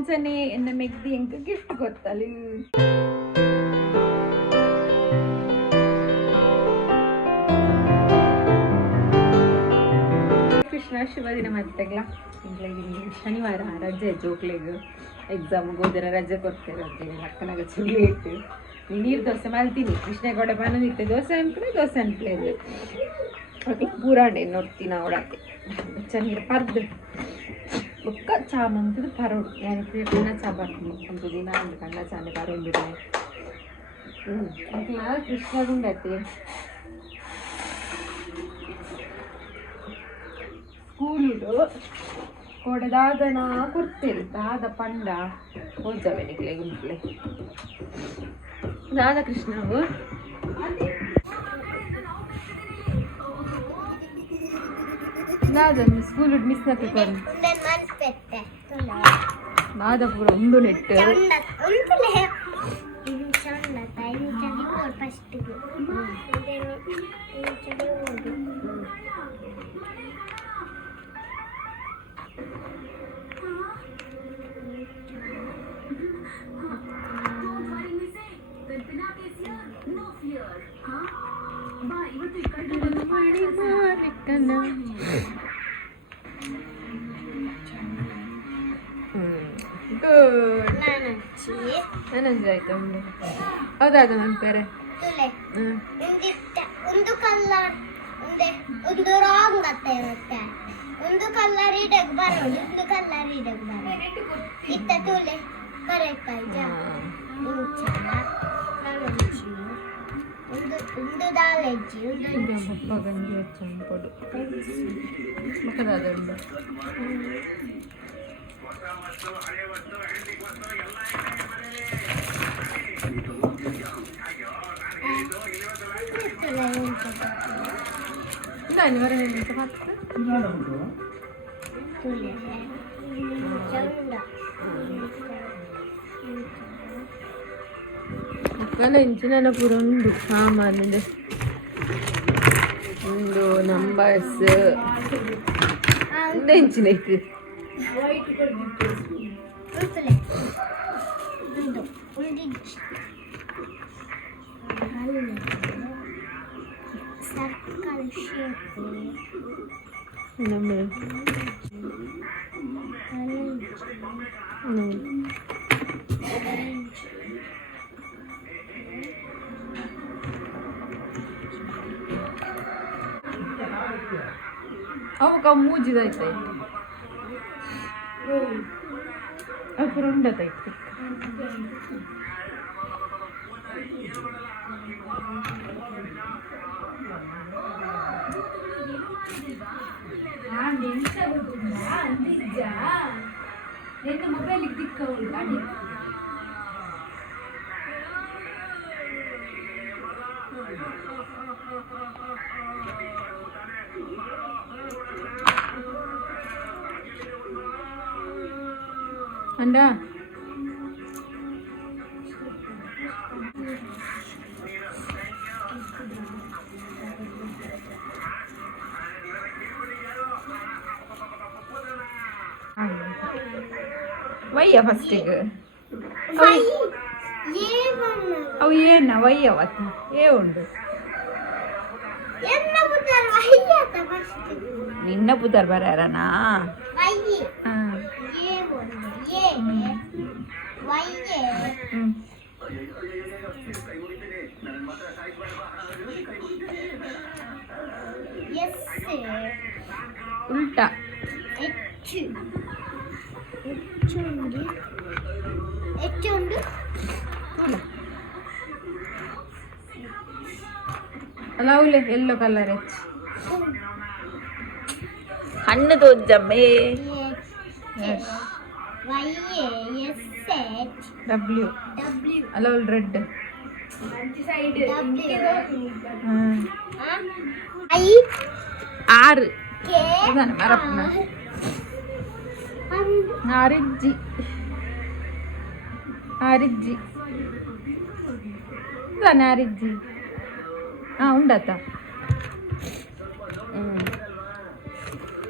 ಅಂಚನೆ ಎನ್ನ ಮೆಗ್ದಿ ಎಂಕ ಗಿಫ್ಟ್ ಗೊತ್ತಲ್ಲ. ಕೃಷ್ಣ ಶುಭ ದಿನ ಮತ್ತೆಗ್ಲ ಇಂಗ್ಲಿಗೆ ಶನಿವಾರ ರಜೆ ಜೋಕ್ಲೆಗ್ ಎಕ್ಸಾಮ್ ಹೋದರೆ ರಜೆ ಕೊಡ್ತೇವೆ ಅಕ್ಕನಾಗ ಚುಳ್ಳಿ ಇಟ್ಟು ನೀರು ದೋಸೆ ಮಲ್ತೀನಿ ಕೃಷ್ಣಗೌಡ ಬಂದಿತ್ತೆ ದೋಸೆ ಅನ್ಪ್ಲೇದು ಪೂರಾಣೆ ನೋಡ್ತೀನಿ ಅವಡಕ್ಕೆ ಚೆನ್ನಾಗಿ ಪರ್ದು ಒಕ್ಕ ಚಾ ಮಂತದ ಪರೋಡು ಯಾಕೆ ಕಣ್ಣ ಚಾ ಬರ್ತೀನಿ ಒಂದು ದಿನ ಒಂದು ಕಣ್ಣ ಚಾನೆ ಪರೋಡಿದೆ ಕೃಷ್ಣಗುಂಡತ್ತೆ ಸ್ಕೂಲು ಕೊಡದಾದನ ಕೊಡ್ತೇನೆ ದಾದ ಪಂಡ ಹೋಜವೆ ನಿಕ್ಲೆ ಗುಂಪ್ಲೆ ದಾದ ಕೃಷ್ಣವು ದಾದ ಸ್ಕೂಲ್ ಮಿಸ್ ಹಾಕಿಕೊಂಡು ದಾದ ಪೂರ ಒಂದು ನೆಟ್ಟು ಆಯ್ತು ಹೌದಾದ ನನ್ನ ಪೇರೆ ಒಂದು ಕಲರ್ ಒಂದು ರಾಂಗ್ ಅಂತ ಇರುತ್ತೆ ಒಂದು ಕಲರ್ ಇಡಕ್ ಬರೋದು ಒಂದು ಕಲರ್ ಇಡಕ್ ಬರೋದು ಇತ್ತ ತುಲೆ ಕರೆಕ್ಟ್ ಆಯ್ತಾ ಒಂದು ದಾಲೆಜ್ಜಿ ಒಂದು ಪಪ್ಪ ಗಂಜಿ ಹೆಚ್ಚು ಕೊಡು ಮಕ್ಕಳಾದಂಡು ಅನಿವಾರ್ಯ ಮಕ್ಕಳ ಇಂಚಿನ ಪೂರ ಉಂಡು ಸಾಮಾನಿದೆ ಒಂದು ನಂಬರ್ಸ್ ಒಂದು ಇಂಚಿನ ಐತಿ ಅವಕ್ಕ ಮೂಜಿದೈತೆ ಅಪುರ ಉಂಡತೈತೆ ಮೊಬೈಲ್ ದಿಕ್ಕವಳು ಅಡಿ ಅಂಡ ವಯ್ಯ ಫಸ್ಟಿಗೆ ಅವು ಏನ ವಯ್ಯವ ಏ ಉಂಡು ನಿನ್ನ ಪುದರ್ ಬರಾರನಾ ಉಲ್ಟಾ ಅಲ್ಲ ಎಲ್ಲೋ ಕಲರ್ ಹಣ್ಣು ತೋಜಮ್ಮೆ ಡಬ್ಲ್ಯೂ ಅಲ್ಲ ರೆಡ್ ಆರು ಮರಪ್ಪನ ಆರಿಜ್ಜಿ ಆರಿಜ್ಜಿ ಇದಾನೆ ಆರಿಜ್ಜಿ ఉండతా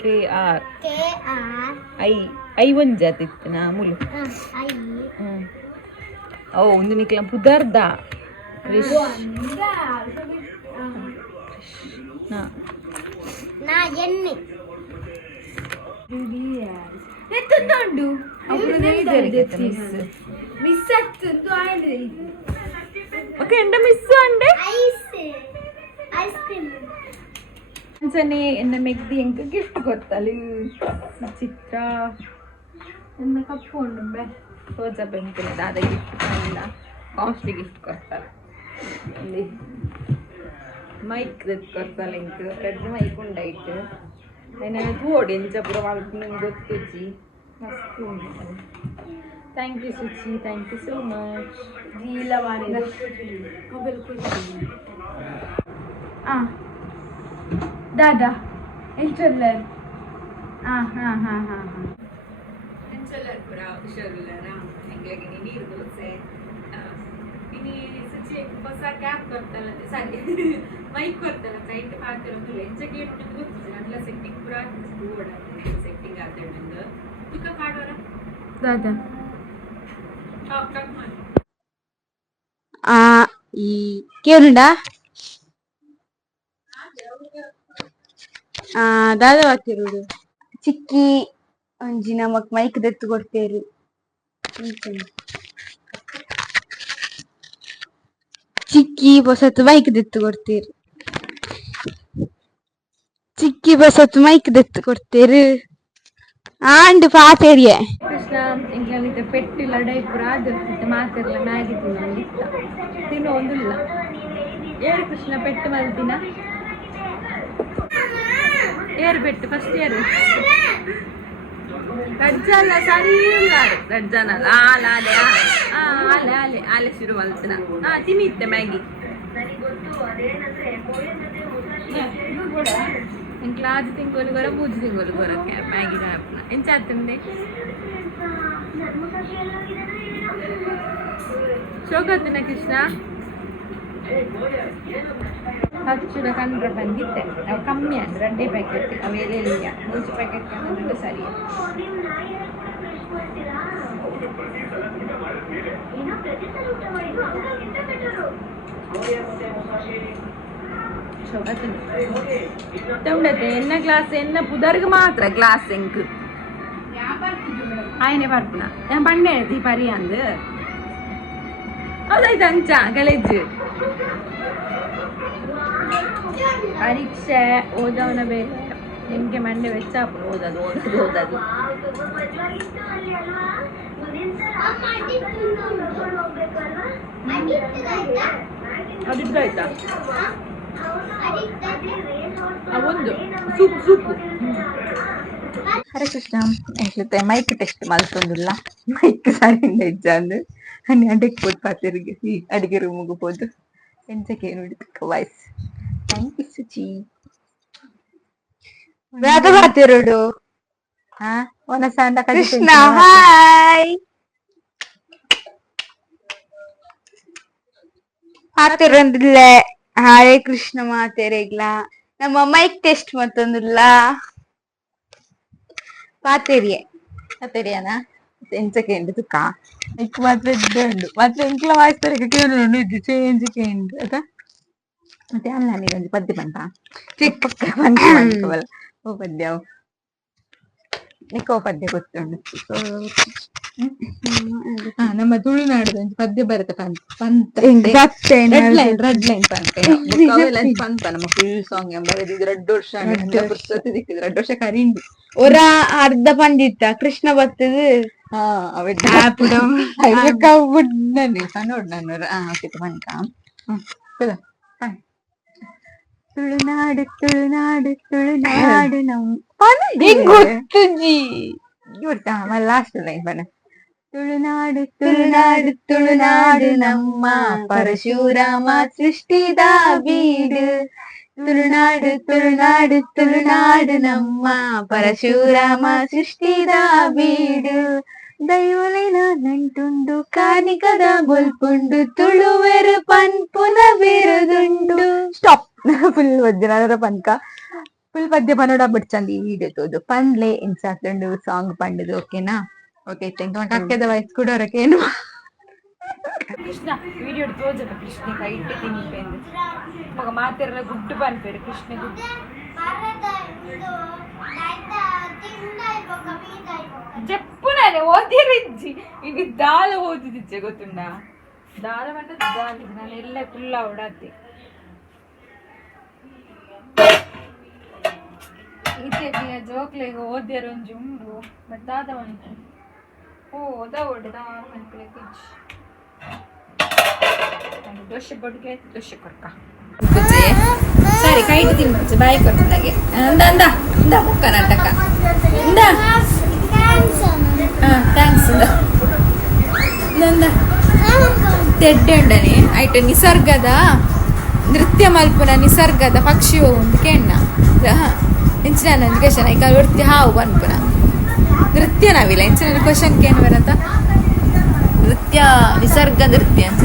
KR I ಐ ಒಂಜಾತಿತ್ತು ನಾ ಮುಲು ಐ ಓ ಒಂದು ನಿಕ್ಲ ಪುದರ್ದ ನಾ ಎಣ್ಣೆ ಮಿಸ್ ಓಕೆ ಎಂಡ ಮಿಸ್ ಅಂಡೆ ಐಸ್ ಕ್ರೀಮ್ ಅಂಚನೆ ಎನ್ನ ಮೆಗ್ದಿ ಎಂಕ ಗಿಫ್ಟ್ ಕೊತ್ತಲಿ ಚಿತ್ರ ಎನ್ನ ಕಪ್ಕೊಂಡು ಬೆ ಸೋಜ ಬೆಂಕಲೆ ದಾದ ಗಿಫ್ಟ್ ಇಲ್ಲ ಕಾಸ್ಟ್ಲಿ ಗಿಫ್ಟ್ ಕೊಡ್ತಾರೆ ಅಲ್ಲಿ ಮೈಕ್ ಕೊಡ್ತಾರೆ ಇಂಕ್ ರೆಡ್ ಮೈಕ್ ಉಂಡಾಯ್ತು ನಾನು ತೋಡಿ ಎಂಚ ಪೂರ వాళ్ళకి ನಿಂಗೆ ಗೊತ್ತಿಜ್ಜಿ ಮಸ್ತ್ ಉಂಟು ಥ್ಯಾಂಕ್ ಯು ಸುಚಿ ಥ್ಯಾಂಕ್ ಯು ಸೋ ಮಚ್ ಇಲ್ಲ ಮಾಡಿದ ಮೊಬೈಲ್ ಕೊಡ್ತೀನಿ ದಾದಾ ಎಂಚಲ್ಲರ್ ಎಂಚಲ್ಲರ್ ಪೂರ ಹುಷಾರಿಲ್ಲರ ಎಂಗ್ಲಿಗೆ ನೀರು ದೋಸೆ ಇನಿ ಸುಚಿ ಹೊಸ ಕ್ಯಾಪ್ ಕೊಡ್ತಲ್ಲ ಸಾರಿ ಮೈಕ್ ಕೊಡ್ತಲ್ಲ ಕೈಟ್ ಹಾಕಿರೋದು ಎಂಚಕ್ಕೆ ಇಟ್ಟು ಗೊತ್ತಿದೆ ಅದೆಲ್ಲ ಸೆಟ್ಟಿಂಗ್ ಪೂರ ಸೆಟ್ಟಿಂಗ್ ಆಗ್ತಿದ್ದು ತುಕ ಕಾಡೋರ ದಾದಾ ಈ ಕೇರುಂಡ ದಾದ ಹಾಕಿರುದು ಚಿಕ್ಕಿ ಒಂಜಿ ನಮಕ್ ಮೈಕ್ ದೆತ್ತು ಕೊಡ್ತೇರು ಚಿಕ್ಕಿ ಬೊಸತ್ ಮೈಕ್ ದೆತ್ತು ಕೊಡ್ತೇರು ಚಿಕ್ಕಿ ಬೊಸತ್ ಮೈಕ್ ದೆತ್ತು ಕೊಡ್ತೇರು ಆಂಡ್ ಪಾತೆರಿಯೆ ಕೃಷ್ಣ ಎಂಗ್ಲಿಗೆ ಪೆಟ್ಟಿಲ್ಲ ಡೈಪುರ ಅದು ಮಾತಿರಲ್ಲ ಮ್ಯಾಗಿ ತಿನ್ನೋಂಗಿತ್ತ ತಿನ್ನೋ ಒಂದಿಲ್ಲ ಏರು ಕೃಷ್ಣ ಪೆಟ್ಟು ಮಲ್ತಿನ ಏರು ಪೆಟ್ಟು ಫಸ್ಟ್ ಏರು ರಜ್ಜಲ್ಲ ಸರಿ ಇಲ್ಲ ರಜ್ಜನಲ್ಲ ಆಲೆ ಆಲೆ ಆಲೆ ಆಲೆ ಶುರು ಮಲ್ತಿನ ತಿನ್ನಿತ್ತೆ ಮ್ಯಾಗಿ ఇంట్లో ఆది తింగోలు కూడా బూజు తింగోలు కూడా మ్యాగీ కాపున ఏం చేస్తుంది ಶೋಕತ್ತಿನ ಕೃಷ್ಣ ಹಚ್ಚುಡ ಕಂಡ್ರ ಬಂದಿತ್ತೆ ಅವು ಕಮ್ಮಿ ಅಂದ್ರೆ 2 ಪ್ಯಾಕೆಟ್ ಅವೆಲ್ಲ 3 ಪ್ಯಾಕೆಟ್ ಕಂಡ್ರೆ ಸರಿ ఉండదు ఎన్న గ్లాస్ ఎన్న పుదర్గు మాత్ర గ్లాస్ ఎంక్ ఆయనే పడుతున్నా నేను పండేది పరి అందు అదైతే అంచా గలేజ్ ಪರೀಕ್ಷ ಓದವನ ಬೇಕು ನಿಮಗೆ ಮಂಡೆ ವೆಚ್ಚ ಓದೋದು ಓದೋದು ಓದೋದು ಅದಿದ್ದಾಯ್ತಾ ಒಂದು ಸೂಪ್ ಸೂಪು ಹರೇ ಕೃಷ್ಣ ಎಂಟ್ಲತೆ ಮೈಕ್ ಟೆಸ್ಟ್ ಮಲ್ತೊಂದುಲ್ಲ ಮೈಕ್ ಸರಿಂದ ಇಜ್ಜಂದು ಅನ್ನ ಅಡ್ಡೆಗೆ ಪೋದು ಪಾತಿರಿಗೆ ಈ ಅಡಿಗೆ ರೂಮಿಗೆ ಪೋದು ಎಂಚಕ್ಕೆ ನುಡಿತಕ್ಕ ವಾಯ್ಸ್ ಥ್ಯಾಂಕ್ ಯು ಸುಚಿ ವ್ಯಾದ ಪಾತಿರೋಡು ಒನಸಾಂಡ ಕೃಷ್ಣ ಹಾಯ್ ಪಾತಿರೊಂದಿಲ್ಲ ಹರೇ ಕೃಷ್ಣ ಮಾತೆರೆಗ್ಲ ನಮ್ಮ ಮೈಕ್ ಟೆಸ್ಟ್ ಮತ್ತೊಂದಿಲ್ಲ ಪಾತೆರಿಯೆ ಪಾತೆರಿಯನಾ ಎಂಚಕ್ಕೆ ಉಂಡು ತುಕ್ಕ ಮೈಕ್ ಮಾತ್ರ ಇದ್ದೇ ಉಂಡು ಮಾತ್ರ ಎಂಕ್ಲ ವಾಯ್ಸ್ ತರಕ ಕೇಳೋಣ ಇದು ಚೇಂಜ್ಗೆ ಉಂಡು ಆಯ್ತಾ ಮತ್ತೆ ಅಲ್ಲ ನೀರೊಂದು ಪದ್ಯ ಪಂಟ ಚಿಕ್ಕ ಪಕ್ಕ ಪಂಚ ಓ ಪದ್ಯ ನಿಕ್ಕೋ ಪದ್ಯ ಗೊತ್ತುಂಡು ನಮ್ಮ ತುಳುನಾಡು ಪದ್ಯ ಬರುತ್ತೆ ಪಂತ ರೆಡ್ ಲೈನ್ ಪಂಪ ನಮ್ಮ ಫುಲ್ ಸಾಂಗ್ ಎಂಬ ರೆಡ್ ವರ್ಷ ರೆಡ್ ವರ್ಷ ಕರಿಂಡು ಒರ ಅರ್ಧ ಪಂದಿತ್ತ ಕೃಷ್ಣ ಬರ್ತದೆ ನೋಡ್ ನಾನು ಪಂಕ ತುಳುನಾಡು ತುಳುನಾಡು ತುಳುನಾಡು ನಮ್ಮ ಲಾಸ್ಟ್ ಲೈನ್ ಬಣ್ಣ ತುಳುನಾಡು ತುಳುನಾಡು ತುಳುನಾಡು ನಮ್ಮ ಪರಶುರಾಮ ಸೃಷ್ಟಿದ ಬೀಡು ತುಳುನಾಡು ತುಳುನಾಡು ತುಳುನಾಡು ನಮ್ಮ ಪರಶುರಾಮ ಸೃಷ್ಟಿದ ಬೀಡು ದೈವಲೈನ ನಂಟುಂಡು ಕಾನಿಕದ ಬೊಲ್ಪುಂಡು ತುಳುವೆರು ಪನ್ಪುನ ಬಿರುದುಂಡು ಸ್ಟಾಪ್ ಫುಲ್ ವಜ್ಜನ ಪನ್ಕ ಫುಲ್ ಪದ್ಯ ಪನ್ನಡ ಬಿಡ್ಚಂದಿ ಈ ವಿಡಿಯೋ ತೋದು ಪಂಡ್ಲೆ ಇನ್ಸಾಕೊಂಡು ಸಾಂಗ್ ಪಂಡದು ಓಕೆನಾ ಓಕೆ ಥ್ಯಾಂಕ್ ಯು ಅಕ್ಕದ ವಯಸ್ಸು ಕೊಡೋರಕ್ಕೆ ಏನು ಕೃಷ್ಣ ವಿಡಿಯೋ ತೋಜನ ಕೃಷ್ಣ ಕೈ ಇಟ್ಟು ತಿನ್ನಿಪೇಂದು ಮಗ ಮಾತೆಲ್ಲ ಗುಡ್ಡು ಬನ್ಪೇರು ಕೃಷ್ಣ ಗುಡ್ಡು చెప్పునానే ఓదిరిజ్జి ఇది దాల ఓదిదిచ్చే ಗೊತ್ತುಂಡ ದಾಲ ಬಂದ ದಾಲ ನಾನು ಎಲ್ಲ ಕುಲ್ಲ ಓಡಾತಿ ಈಚೆಗೆ ಜೋಕ್ಲೆಗ ಓದ್ಯಾರ ಒಂಜಿ ಉಂಡು ಬಟ್ ದಾದ ಉಂಟು ಓದ ಓಡಿದ ಮನ್ಪಲೆ ಕಿಚ್ ದೋಷೆ ಬಡ್ಗೆ ದೋಷೆ ಕೊರ್ಕ ಸರಿ ಕೈಟ್ ತಿನ್ಬಚ್ಚು ಬಾಯಿ ಕೊಡ್ತು ನನಗೆ ಅಂದ ಅಂದ ಇಂದ ಮುಕ್ಕ ನಾಟಕ ಇಂದ ಥ್ಯಾಂಕ್ಸ್ ತೆಡ್ಡೆ ಉಂಡನೆ ಆಯ್ತು ನಿಸರ್ಗದ ನೃತ್ಯ ಮಲ್ಪುನ ನಿಸರ್ಗದ ಪಕ್ಷಿ ಉಂಡು ಕೆಣ್ಣ ಇಂಚಿನ ನನ್ನ ಕ್ವಶನ್ ಈಗ ವೃತ್ತಿ ಹಾವು ಬನ್ಪುನ ನೃತ್ಯ ನಾವಿಲ್ಲ ಇಂಚಿನ ಕ್ವಶನ್ ಏನು ಬರತ್ತ ನೃತ್ಯ ನಿಸರ್ಗ ನೃತ್ಯ ಅಂತ